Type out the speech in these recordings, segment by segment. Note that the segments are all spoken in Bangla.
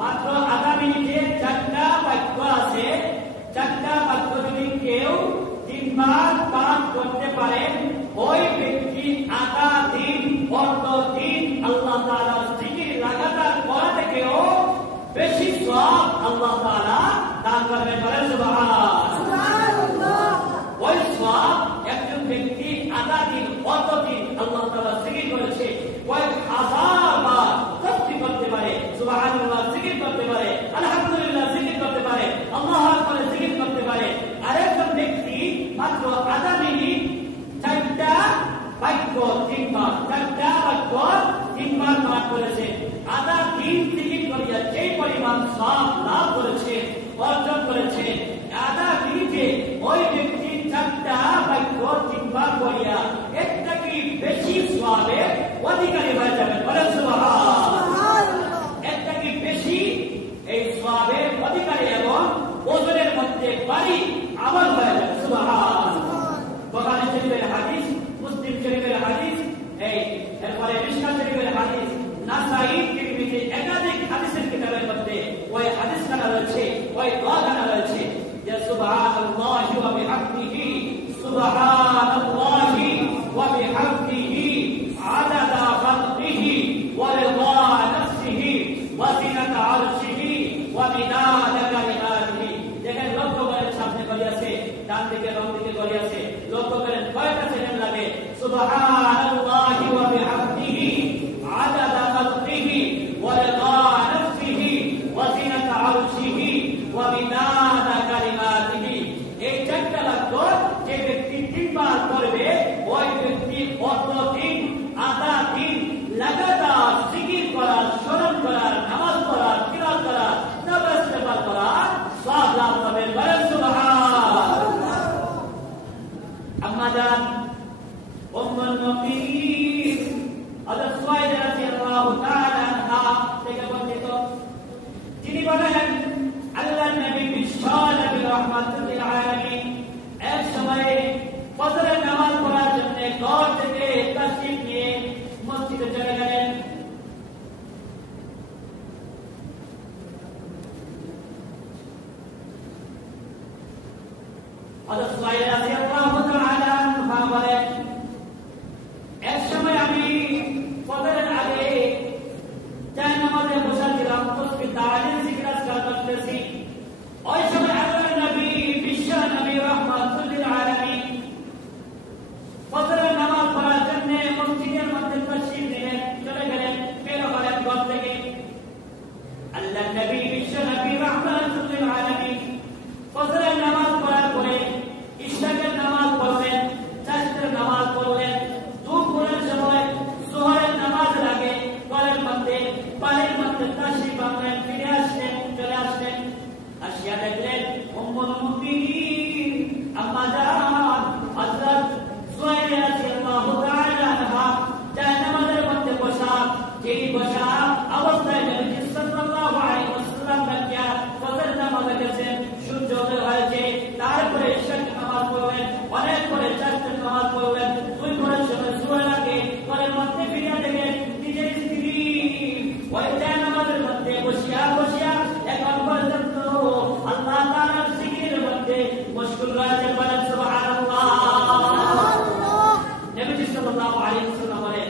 মাত্র আধা মিনিটে 4টা বাক্য আছে। 4টা বাক্য যদি কেউ 3 বার পাঠ করতে পারেন, ওই ব্যক্তি আধা দিন দিন আল্লাহ তাআলার জিকির লাগাতার করা থেকেও বেশি সওয়াব আল্লাহ তাআলা দান করবেন। বলেন সুবহানাল্লাহ। ওই সওয়াব একজন ব্যক্তি আধা দিন দিন আল্লাহ তাআলা জিকির করেছে, কয়েক হাজার বার তাসবিহ করতে পারে, সুবহানাল্লাহ জিকির করতে পারে, আলহামদুলিল্লাহ জিকির করতে পারে, আল্লাহু আকবার জিকির করতে পারে। আরেকজন ব্যক্তি মাত্র আধা মিনিট 4টা বাক্য 3 বার, 4টা বাক্য 3 বার পাঠ করেছে, আধা দিন জিকির করিয়া যে পরিমাণ সওয়াব লাভ করেছে, অর্জন করেছে, আধা মিনিটে ওই ব্যক্তি 4টা বাক্য 3 বার করিয়া একটা কি বেশি সওয়াবের অধিকারী হয়ে যাবেন। বলেন সুবহানাল্লাহ। একটা কি বেশি এই সওয়াবের অধিকারী এবং ওজনের মধ্যে ভারী আমল হয়ে যাবে। সুবহানাল্লাহ। বুখারী শরীফের হাদিস, মুসলিম শরীফের হাদিস, এরপরে মিশকাত শরীফের হাদিস, নাসাঈ, তিরমিজি একাধিক হাদিসের কিতাবের মধ্যে ওই হাদিসখানা রয়েছে, ওই দোয়াখানা রয়েছে যে সুবহানাল্লাহি ওয়া বিহামদিহি, সুবহানাল্লাহি ওয়া বিহামদিহি আদাদা খালকিহি ওয়া রিদা নাফসিহি ওয়া জিনাতা আরশিহি ওয়া মিদাদা কালিমাতিহি। দেখেন লক্ষ্য করেন, সামনে গলি আছে, ডান দিকে বাম দিকে গলি আছে, লক্ষ্য করেন কয়টা সেকেন্ড লাগে। সুবহানাল্লাহি ওয়া বিহামদিহি আদাদা খালকিহি ওয়া রিদা নাফসিহি ওয়া জিনাতা আরশিহি ওয়া মিদাদা কালিমাতিহি। এই 4টা বাক্য যে ব্যক্তি 3 বার করবে, ওই ব্যক্তি দিন আধা দিন লাগাতার জিকির করার, স্মরণ করার, নামাজ পড়ার, কিরাত করার, নামাজ ইস্তেগফার করার সওয়াব লাভ করবেন। বলেন সুবহানাল্লাহ। আম্মা জান উম্মুল মুমিনিন হযরত সুমাইয়া রাদিয়াল্লাহু তাআলা আনহা থেকে বর্ণিত, তিনি বলেন আল্লাহর নবী বিশ্ব নবী রাহমাতুল লিল আলামিন এক সময় ফজরের নামাজ পড়ার জন্য ঘর থেকে তাশরিফ নিয়ে মসজিদে চলে গেলেন। হযরত সুমাইয়া রাদিয়াল্লাহু তাআলা আনহা বলেন, এক সময় আমি ফজরের আগে জায় নামাজে বসেছিলাম, তাসবিহ তাহলিল জিকির আজকার করতেছি। ওই সময় আল্লাহর নবী বিশ্ব নবী রাহমাতুল লিল আলামিন ফজরের নামাজ পড়ার জন্য মসজিদের মধ্যে তাশরিফ নিলেন, চলে গেলেন, বের হলেন ঘর থেকে। আল্লাহর নবী বিশ্ব নবী রাহমাতুল লিল আলামিন ফজরের নামাজ পড়ার পরে ইশরাকের নামাজ পড়লেন, চাষের নামাজ পড়লেন, দুপুরের সময় যোহরের নামাজের আগে ঘরের মধ্যে বাড়ির মধ্যে তাশরিফ আনলেন, ফিরে আসলেন, চলে আসলেন। আসিয়া দেখলেন উম্মুল মুমিনিন আম্মা জান হযরত সুমাইয়া রাদিয়াল্লাহু তাআলা আনহা জায় নামাজের মধ্যে বসা, যেই বসা অবস্থায় নবী সাল্লাল্লাহু আলাইহি ওয়াসাল্লাম দেখিয়া ফজর নামাজে গেছেন, সূর্য উদয় হয়েছে, তারপরে ইশরাক নামাজ পড়লেন, অনেক পরে চাষের নামাজ পড়লেন, দুপুরের সময় যোহরের আগে ঘরের মধ্যে ফিরে দেখলেন নিজের স্ত্রী ওই জায় নামাজের মধ্যে বসিয়া এখন পর্যন্ত আল্লাহ তাআলার জিকিরের মধ্যে মশগুল রয়েছে। বলেন সুবহানাল্লাহ। নবী সাল্লাল্লাহু আলাইহি ওয়াসাল্লাম বলেন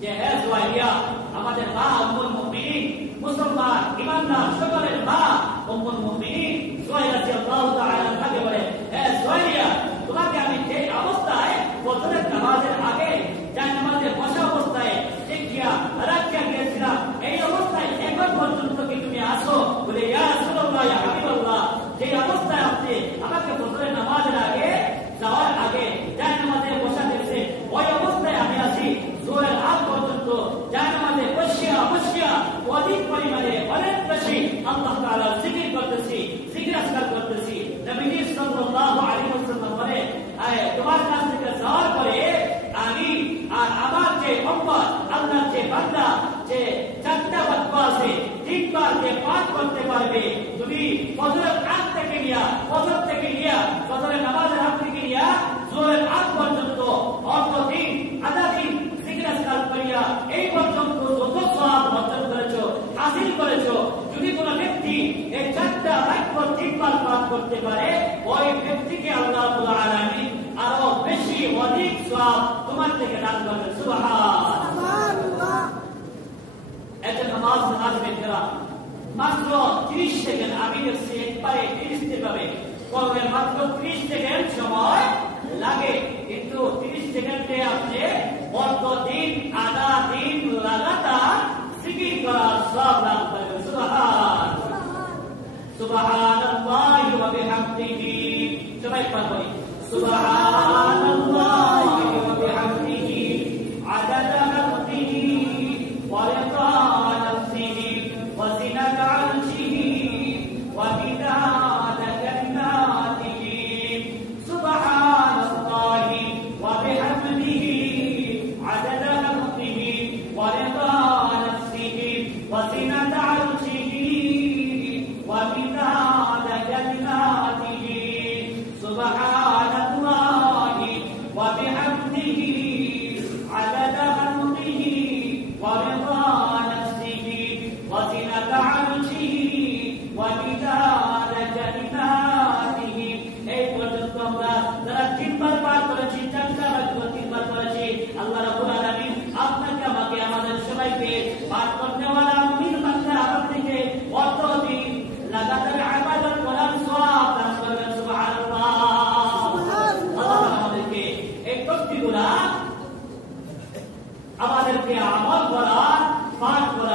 যে হে সুমাইয়া, আমাদের মা উম্মুল মুমিনিন, মুসলমান ঈমানদার সকলের মা উম্মুল মুমিনিন সুমাইয়া রাদিয়াল্লাহু তাআলা আনহাকে বলেন, হে সুমাইয়া, তোমাকে আমি যে অবস্থায় ফজরের নামাজের আগে জায় নামাজে বসা অবস্থায় দেখিয়া রাখিয়া গিয়েছিলাম, এই অবস্থায় এখন পর্যন্ত কি তুমি আসো? বলে ইয়া রাসূলুল্লাহ, ইয়া হাবিবাল্লাহ, যে অবস্থায় আপনি আমাকে ফজরের নামাজের আগে যাওয়ার আগে জায় নামাজে বসা দেখছে, ওই অবস্থায় আমি আছি। যোহরের আগ পর্যন্ত জায় নামাজে বসিয়া অধিক পরিমাণে অনেক বেশি আল্লাহ তাআলার জিকির করতেছি, জিকির আজকার করতেছি। নবী সাল্লাল্লাহু আলাইহি ওয়াসাল্লাম বলে, তোমার কাছ থেকে যাওয়ার পরে আমি আর আমার যে উম্মত, আল্লাহর যে বান্দা, যে 4টা বাক্য আছে 3 বার যে পাঠ করতে পারবে, তুমি ফজরের আগ থেকে নিয়া ফজরের নামাজের আগ থেকে নিয়া যোহরের আগ পর্যন্ত দিন আধা দিন জিকির আজকার করিয়া এই পর্যন্ত যত সওয়াব অর্জন করেছো, হাসিল করেছো, যদি করতে পারে ওই ব্যক্তিকে আল্লাহ রাব্বুল আলামিন আরো বেশি অধিক সওয়াব তোমার থেকে দান করবেন। সুবহানাল্লাহ। এটা নামাজ কেরাম মাত্র 30 সেকেন্ড, আমি দেখছি একবারে 30 সেকেন্ডে করবে, মাত্র 30 সেকেন্ড সময় লাগে, কিন্তু 30 সেকেন্ডে আপনি কতদিন আধা দিন লাগাতার জিকির করার সওয়াব লাভ করবেন। সুবহানাল্লাহি ওয়া বিহামদিহি, সবাই পড়ি সুবহানাল্লাহি ওয়া বিহামদিহি আদাদা খালকিহি ওয়া রিদা নাফসিহি ওয়া জিনাতা আরশিহি ওয়া মিদাদা কালিমাতিহি। সুবহানাল্লাহি ওয়া বিহামদিহি আদাদা খালকিহি ওয়া রিদা নাফসিহি ওয়া জিনাতা আরশিহি ওয়া মিদাদা কালিমাতিহি। সুবহানাল্লাহি ওয়া বিহামদিহি আদাদা খালকিহি ওয়া রিদা নাফসিহি ওয়া জিনাতা আরশিহি ওয়া মিদাদা কালিমাতিহি। এই পর্যন্ত আমরা যারা 3 বার পাঠ করেছি, 3 বার করেছি, আল্লাহ রাব্বুল আলামিন আপনাকে আমাকে আমাদের সবাইকে পাঠ করতে ওয়ালা মুমিন বান্দা আমার থেকে অতদিন লাগাতার ইবাদত করার সওয়াব দান করবেন। সুবহানাল্লাহ। আল্লাহ আমাদেরকে এই তসবিহগুলো আমাদেরকে আমল করা, পাঠ করা